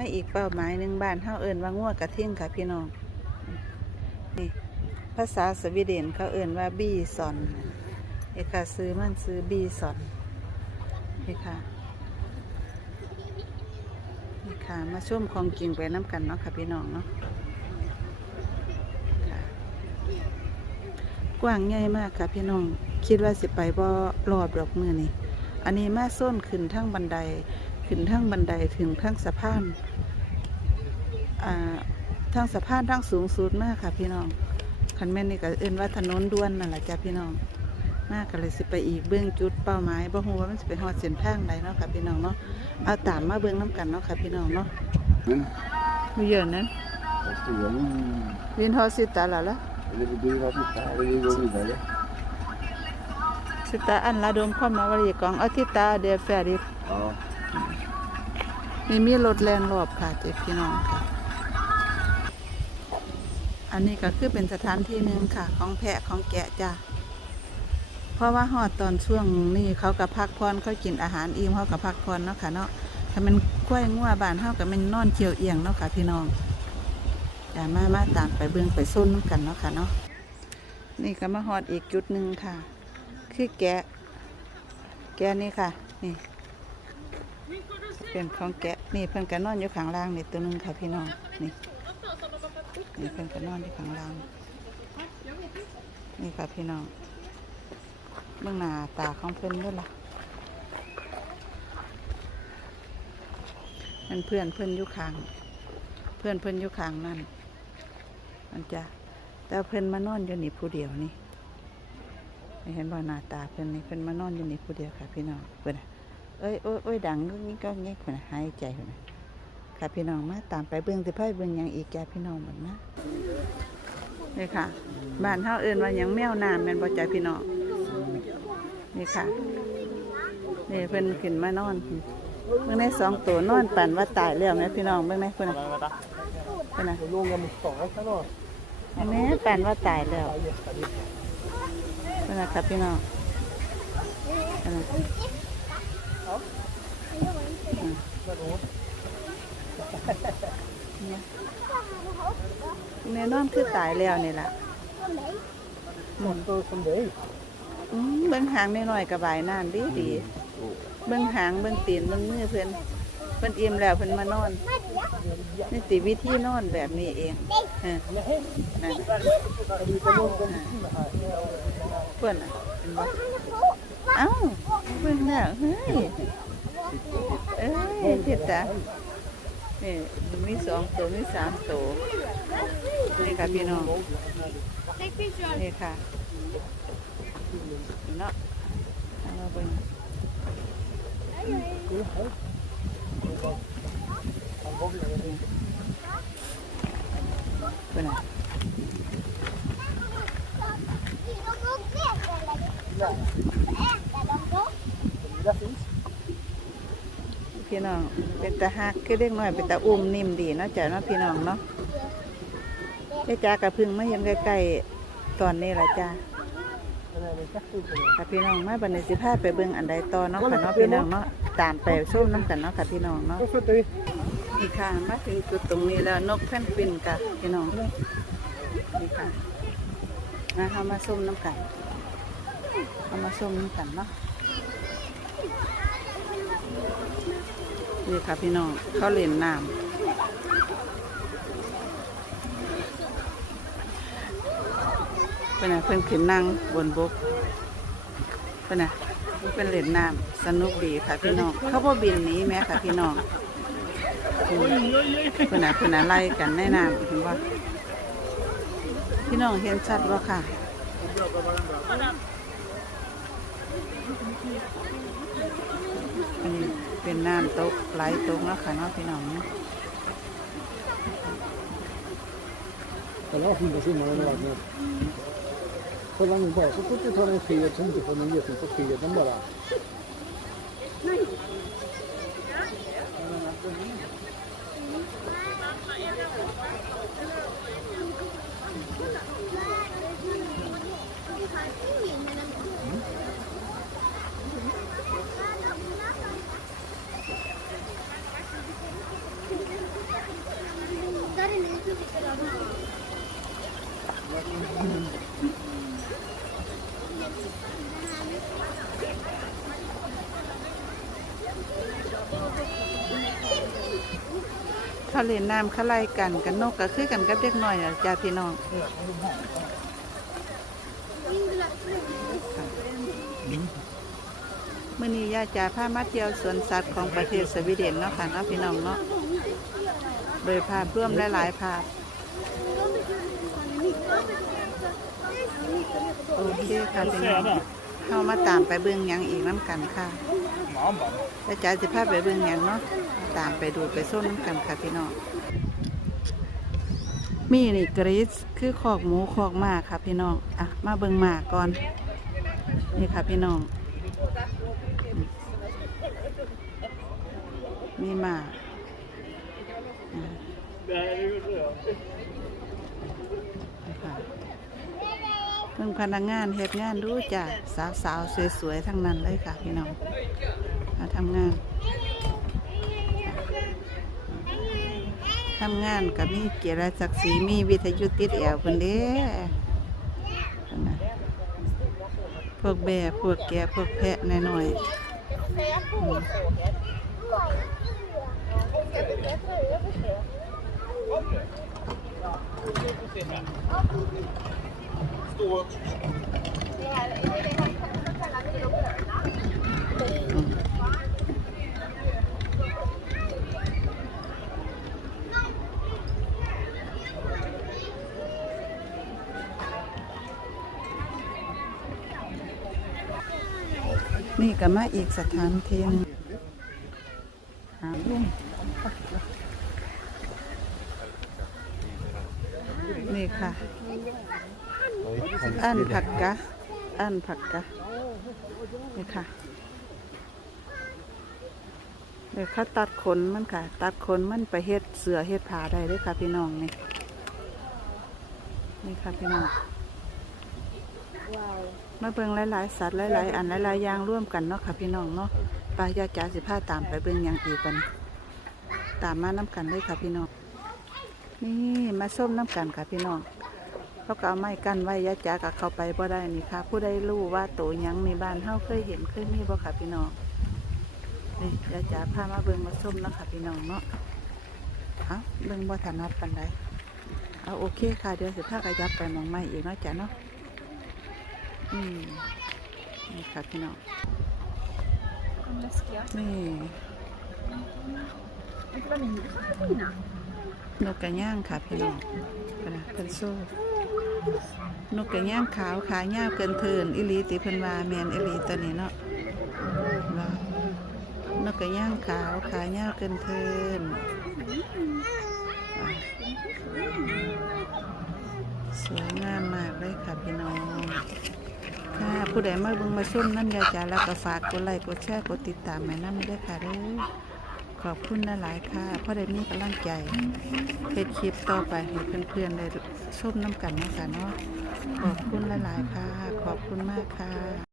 ไม่อีกเป้าหมายหนึ่งบ้านเฮาเอิ้นว่างัวกระทิ่งค่ะพี่น้องนี่ภาษาสวีเดนเขาเอิ้นว่าบีซอนเอกค่ะซื้อมันซื้อบีซอนนี่ค่ะนี่ค่ะมาช่วมของกินไปน้ำกันเนาะค่ะพี่น้องเนาะค่ะกว้างใหญ่มากค่ะพี่น้อง คิดว่าสิไปบ่รอบดอกมือนี่อันนี้มาส้นขึ้นทั้งบันได ขึ้นทั้งบันไดถึงทั้งสะพาน อ่าทั้งสะพานทั้งสูงสุดมากค่ะ พี่น้องคันแม่นนี่ก็เอื่นว่าถนนด้วนนั่นแหละจ้ะพี่น้องมากก็เลยสิไปอีกเบื้องจุดเป้าหมายบ่ฮู้ว่ามันสิไปฮอดเส้นทางใดเนาะค่ะพี่น้องเนาะเอาตามมาเบิ่งน้ำกันเนาะค่ะพี่น้องเนาะ Men, มีเยอะนั้น vad stora mm, วินฮอสิตาละละ Eller vi blir vad flytta, eller vi går vidare. สิตาอันละดมความมาวรีกองเอาทิตาเดแฟริ Ja. มีมีรถแลนรอบค่ะเจ็บพี่น้องค่ะ อันนี้ก็คือเป็นสถานที่หนึ่งค่ะ ของแพะของแกะจ้ะเพราะว่าหอดตอนช่วงนี้เขากับพักพรเขากินอาหารอิ่มเขากับพักพรเนาะค่ะเนาะถ้ามันกล้วยงัวบานเฮากับมันนอนเขียวเอียงเนาะค่ะพี่น้องอย่ามามาตามไปเบิ่งไปส้นน้ำกันเนาะค่ะเนาะนี่ก็มาหอดอีกจุดหนึ่งค่ะ คือแกะ แกะนี่ค่ะ นี่ เป็นของแกะนี่เพิ่นก็นนอนอยู่ข้างล่างนี่ตัวหนึงค่ะพี่น้องนี่ นี่เพิ่นก็นอนอยู่ข้างล่างนี่ค่ะพี่น้องเบื้องหน้าตาของเพิ่อนด้วยล่ะมันเพื่อนเพิ่อนอยู่ข้างเพื่อนเพิ่อนอยู่ข้างนั่นมันจะแต่เพิ่อนมานอนอยู่นี่ผู้เดียวนี่เห็นบ่หน้าตาเพิ่อนนี่เพิ่อนมานอนอยู่นี่ผู้เดียวค่ะ พี่น้องเพิ่นน่ะเอ้ยโอ้ยโอ้ยดังงึกงี้ก็งี้เพิ่นน่ะหายใจเพิ่นน่ะ ค่ะพี่น้องมาตามไปเบิ่งสิพายเบิ่งยังอีกแกพี่น้องหมดนะนี่ค่ะบ้านเฮาเอิ้นว่ายังแมวน้ำแม่นบ่จ้ะพี่น้องนี่ค่ะนี่เพิ่นขึ้นมานอนเมื่อในสองตัวนอนปั่นว่าตายแล้วแม่พี่น้องเบิ่งไหมเพิ่นน่ะเพิ่นน่ะ Långa mustasch då. อันนี้ปั่นว่าตายแล้วเพิ่นน่ะครับพี่น้องเพิ่นน่ะ อืมเนี่ยแม่นอนคือตายแล้วนี่ล่ะ Måttor som dig. อืมเบิ่งหางน้อยๆกระบายน้ำดีดีๆเบิ่งหางเบิ่งตีนเบิ่งมือเพิ่นเพิ่นอิ่มแล้วเพิ่นมานอนนี่ติวิธีนอนแบบนี้เองเออนั่นน่ะเพิ่นน่ะเห็นบ่เอ้าเบิ่งแล้วเฮ้ยเอ้ยติดตา นี่มีสองตัวมีสามตัวนี่ค่ะพี่น้องนี่ค่ะเนาะเอามาเบิ่งเบิ่งน่ะพี่น้อง เป็นตาฮักคือเด็กน้อยเป็นตาอุ้มนิ่มดีเนาะจ้ะเนาะพี่น้องเนาะเจ้จ้ากระพึ่งมาเห็นใกล้ๆตอนนี้ละจ้าค่ะพี่น้องมาบันนี้สิพาไปเบิ่งอันใดต่อเนาะค่ะเนาะพี่น้องเนาะตามไปชมน้ำกันเนาะค่ะพี่น้องเนาะนี่ค่ะมาถึงจุดตรงนี้แล้วนกแพนกวินค่ะพี่น้องนี่ค่ะมาเฮามาชมน้ำกันเอามาชมน้ำกันเนาะ นี่ค่ะพี่น้องเขาเล่นน้ำเป็นไงเพิ่นขึ้นนั่งบนบกเป็นน่ะเป็นเรียญน้ำสนุกดีค่ะพี่น้องเขาบ่บินหนี้แม่ค่ะพี่น้องเพิ่นน่ะเพิ่นน่ะไล่กันในน้ำเห็นบ่พี่น้องเห็นชัดบ่าค่ะ อันนี้เป็นน้ำตกไหลตกแล้วค่ะน้องพี่น้องแต่เราคุณผู้ชมเราเนี่เนี่ยคนเราหนึ่งบอกสุดที่คนนึงเคลียร์ฉันที่คนนึงเยอะถึงก็เคลียร์ทั้งหมดอะตัว ขาเล่นน้ำเขาไล่กันกันนกก็คือกันกับเด็กน้อยน่ะจ้าพี่น้องมื่อนี้ย่าจ่าพามาเที่ยวสวนสัตว์ของประเทศสวีเดนเนาะค่ะเนาะพี่น้องเนาะโดยภาพร่วมหลายๆภาพโอเคค่ะพี่น้องเข้ามาตามไปเบิ่งยังอีกน้ำกันค่ะ แล้วจ๋าสิพาพไปเบิ่งหยังเนาะตามไปดูไปส้มน้ำกันค่ะพี่น้องมีนี่กรีซคือคอกหมูคอกหมาค่ะพี่น้องอะมาเบิ่งหมาก่อน นี่ค่ะพี่น้อง มีหมาอ่านี่ค่ะเพิ่งพนักงานเฮ็ดงานดูจ้ะสาวๆสวยๆทั้งนั้นเลยค่ะพี่น้องำงานทำงานกับมีเกียรติศักดิ์ศรีมีวิทยุติดแอวคนเด้นั่นน่ะพวกแบ่พวกแกพวกแพะน้อยๆ นี่ก็มาอีกสถานที่หนึงหาลุงนี่ค่ะ อันผักกะ อันผักกะ นี่ค่ะเดี๋ยวเขาตัดขนมันค่ะ ตัดขนมันไปเฮ็ดเสือเฮ็ดผ้าได้เลยค่ะพี่น้องนี่ นี่ค่ะพี่น้อง มาเบิ่งหลายๆ สัตว์หลายๆ อันหลายๆอย่างร่วมกันเนาะค่ะพี่น้องเนาะปลายาจ๋าสิพาตามไปเบิ่งอย่างอีกกันตามมาน้กันเลยค่ะพี่น้อง นี่มาส้มน้กันค่ะพี่น้องเขาก็เอาไม้กั้นไว้ยาจ๋ากับเขาไปบ่ได้นี่ค่ะ ผู้ใดรู้ว่าโตยังในบ้านเฮาเคยเห็นเคยมีบ่ค่ะพี่น้องนี่ยาจ๋าพามาเบิ่งมาส้มเนาะค่ะพี่น้องเนาะเอาเบิ่งบ่ถนัดปานใดเอาโอเคค่ะเดี๋ยวสิพาขยับไปมองไม้อีกเนาะจ๋าเนาะ อืมนี่ค่ะพี่น้องนี่นกกระย่างค่ะพี่น้องกระเป็นโซ่นกกระย่างขาวขายาวเกินเทินอิลีติเพิ่นวาแมนอิลีตัวนี้เนาะว่านกกระย่างขาวขายาวเกินเทินสวยงามมากเลยค่ะพี่น้อง ผู้ใดมาเบิ่งมาชมน้ำยาจาแล้วก็ฝากกดไลค์กดแชร์กดติดตามแม่น้ำด้วยค่ะเด้อขอบคุณหลายๆค่ะเพราะได้มีกำลังใจเฮ็ดคลิปต่อไปให้เพื่อนๆได้ชมน้ำกันเนะคะเนาะขอบคุณหลายๆค่ะ ขอบคุณมากค่ะ